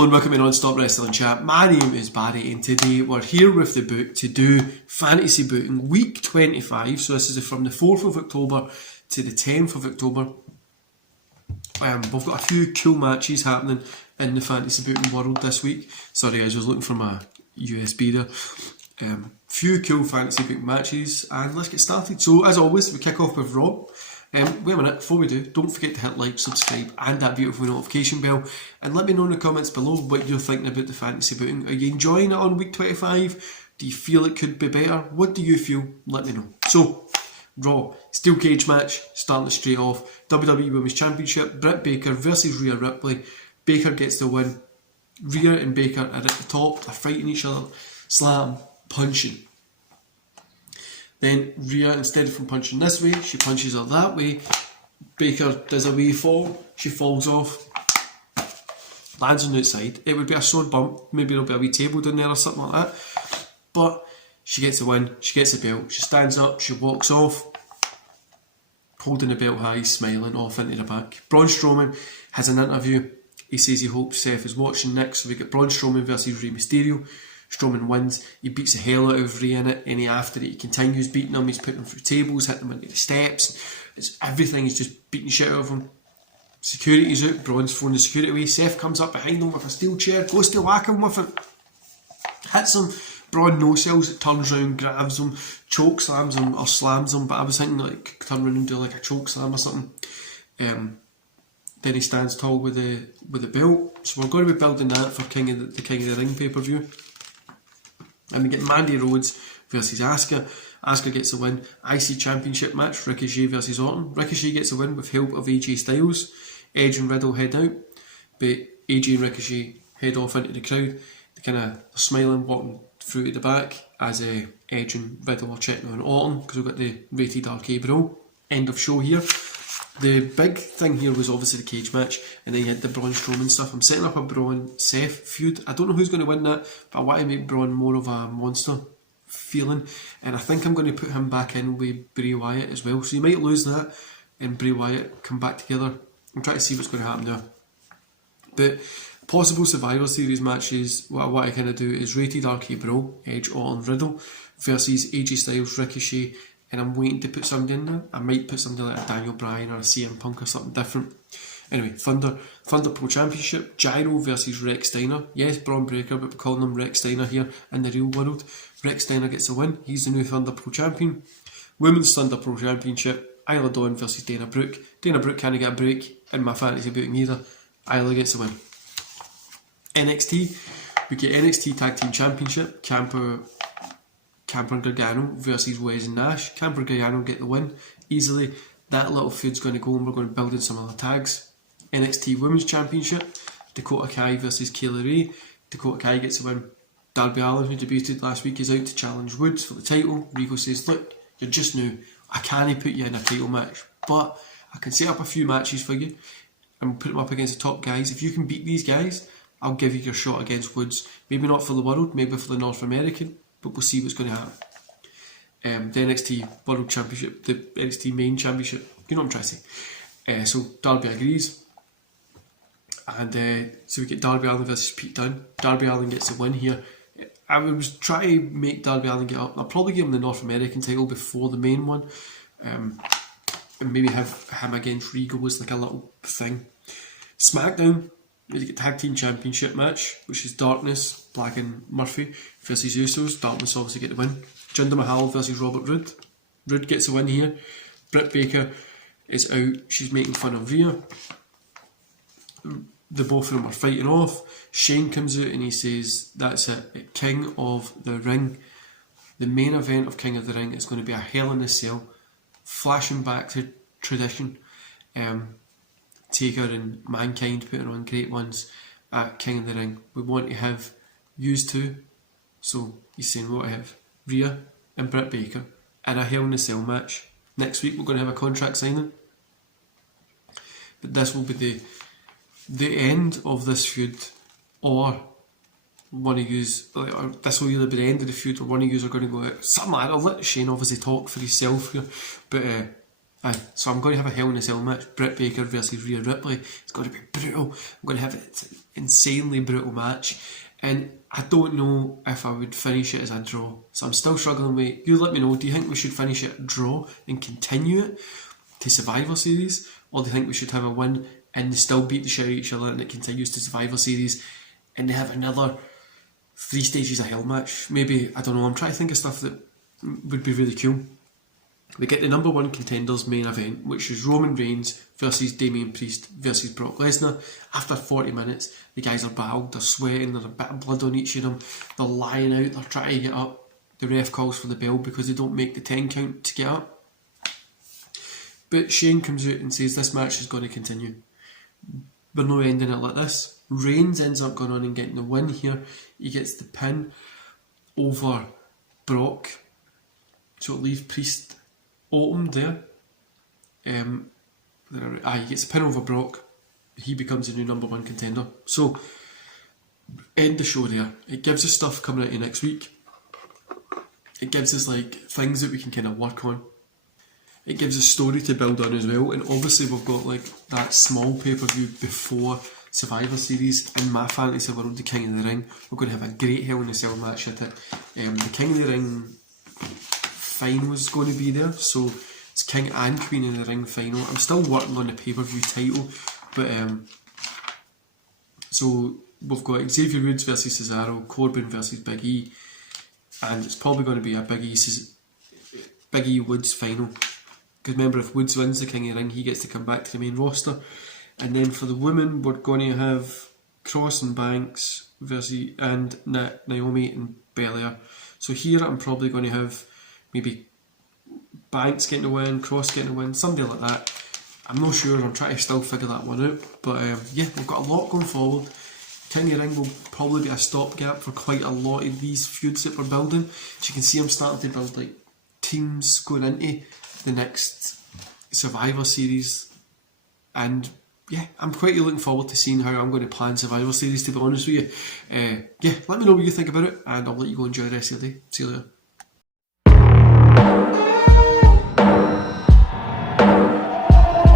Hello and welcome to Non-Stop Wrestling Chat. My name is Barry and today we're here with the book to do Fantasy Booking Week 25. So this is from the 4th of October to the 10th of October. We've got a few cool matches happening in the Fantasy Booking world this week. Sorry guys, I was looking for my USB there. Few cool Fantasy Booking matches and let's get started. So as always, we kick off with Raw. Wait a minute, before we do, don't forget to hit like, subscribe and that beautiful notification bell and let me know in the comments below what you're thinking about the fantasy booking. Are you enjoying it on week 25? Do you feel it could be better? What do you feel? Let me know. So, Raw, steel cage match, starting it straight off. WWE Women's Championship, Britt Baker versus Rio Ripley. Baker gets the win. Rhea and Baker are at the top, they're fighting each other, slam, punching. Then Rhea, instead of punching this way, she punches her that way. Baker does a wee fall, she falls off, lands on the outside. It would be a sore bump, maybe there'll be a wee table down there or something like that. But she gets the win, she gets the belt, she stands up, she walks off, holding the belt high, smiling off into the back. Braun Strowman has an interview. He says he hopes Seth is watching next, so we get Braun Strowman versus Ray Mysterio. Strowman wins, he beats the hell out of Ray in it, and after it he continues beating him, he's putting him through tables, hitting him into the steps, it's everything, he's just beating shit out of him. Security's out, Braun's throwing the security away, Seth comes up behind him with a steel chair, goes to whack him with it, hits him, Braun no-sells it, turns round, grabs him, choke slams him, or slams him, but I was thinking like turn round and do like a choke slam or something. Then he stands tall with the belt, so we're going to be building that for the King of the Ring pay-per-view. And we get Mandy Rhodes versus Asuka. Asuka gets the win. IC Championship match, Ricochet versus Orton. Ricochet gets the win with help of AJ Styles. Edge and Riddle head out, but AJ and Ricochet head off into the crowd. They kind of smiling, walking through to the back as Edge and Riddle are checking on Orton because we've got the rated RK Brawl. End of show here. The big thing here was obviously the cage match, and then you had the Braun Strowman stuff. I'm setting up a Braun-Seth feud. I don't know who's going to win that, but I want to make Braun more of a monster feeling, and I think I'm going to put him back in with Bray Wyatt as well. So you might lose that, and Bray Wyatt come back together. I'm trying to see what's going to happen there. But possible Survivor Series matches, what I want to kind of do is rated RK Brawl, Edge, Orton, Riddle versus AJ Styles, Ricochet. And I'm waiting to put somebody in there. I might put somebody like a Daniel Bryan or a CM Punk or something different. Anyway, Thunder Pro Championship, Gyro versus Rex Steiner. Yes, Braun Breaker, but we're calling him Rex Steiner here in the real world. Rex Steiner gets the win. He's the new Thunder Pro Champion. Women's Thunder Pro Championship, Isla Dawn versus Dana Brooke. Dana Brooke can't get a break in my fantasy booking either. Isla gets the win. NXT, we get NXT Tag Team Championship, Camper and Gargano versus Wes and Nash. Camper and Gargano get the win easily. That little feud's going to go and we're going to build in some other tags. NXT Women's Championship, Dakota Kai versus Kayla Ray. Dakota Kai gets the win. Darby Allin, who debuted last week, is out to challenge Woods for the title. Rico says, look, you're just new. I can't put you in a title match, but I can set up a few matches for you and put them up against the top guys. If you can beat these guys, I'll give you your shot against Woods. Maybe not for the world, maybe for the North American, but we'll see what's going to happen. The NXT World Championship, the NXT Main Championship, you know what I'm trying to say. So Darby agrees, and so we get Darby Allin versus Pete Dunne. Darby Allin gets the win here. I was trying to make Darby Allin get up. I'll probably give him the North American title before the main one, and maybe have him against Regal as like a little thing. SmackDown, we get Tag Team Championship match, which is Darkness, Black and Murphy versus Usos. Darkness obviously get the win. Jinder Mahal versus Robert Roode. Roode gets the win here. Britt Baker is out. She's making fun of Rhea. The both of them are fighting off. Shane comes out and he says, that's it. King of the Ring. The main event of King of the Ring is going to be a Hell in a Cell. Flashing back to tradition. Taker and Mankind putting on great ones at King of the Ring. We want to have used to, so he's saying we want to have Rhea and Britt Baker in a Hell in a Cell match. Next week we're going to have a contract signing, but this will be the end of this feud, or one of yous, or this will either be the end of the feud, or one of yous are going to go out. Something like that. I'll let Shane obviously talk for himself here, but So I'm going to have a Hell in a Cell match. Britt Baker versus Rio Ripley. It's going to be brutal. I'm going to have an insanely brutal match. And I don't know if I would finish it as a draw. So I'm still struggling with... You let me know, do you think we should finish it a draw and continue it to Survivor Series? Or do you think we should have a win and they still beat the shit out of each other and it continues to Survivor Series and they have another 3 stages of hell match? Maybe, I don't know, I'm trying to think of stuff that would be really cool. We get the number 1 contenders main event, which is Roman Reigns versus Damien Priest versus Brock Lesnar. After 40 minutes, the guys are battled, they're sweating, there's a bit of blood on each of them, they're lying out, they're trying to get up. The ref calls for the bell because they don't make the 10 count to get up. But Shane comes out and says this match is going to continue. We're not ending it like this. Reigns ends up going on and getting the win here. He gets the pin over Brock. So it leaves Priest open there. He gets the pin over Brock. He becomes the new number 1 contender. So, end the show there. It gives us stuff coming out of next week. It gives us like things that we can kind of work on. It gives us story to build on as well. And obviously we've got like that small pay-per-view before Survivor Series in my fantasy world, the King of the Ring. We're going to have a great Hell in a Cell match at it. The King of the Ring final is going to be there, so it's King and Queen of the Ring final. I'm still working on the pay-per-view title, but so we've got Xavier Woods versus Cesaro, Corbin versus Big E, and it's probably going to be a Big E Woods final. Because remember, if Woods wins the King of the Ring, he gets to come back to the main roster. And then for the women, we're going to have Cross and Banks versus and Naomi and Belair. So here I'm probably going to have maybe Banks getting a win, Cross getting a win, somebody like that. I'm not sure, I'm trying to still figure that one out. But yeah, we've got a lot going forward. King of the Ring will probably be a stopgap for quite a lot of these feuds that we're building. As you can see, I'm starting to build like teams going into the next Survivor Series, and yeah, I'm quite looking forward to seeing how I'm going to plan Survivor Series, to be honest with you. Yeah, let me know what you think about it, and I'll let you go enjoy the rest of your day. See you later.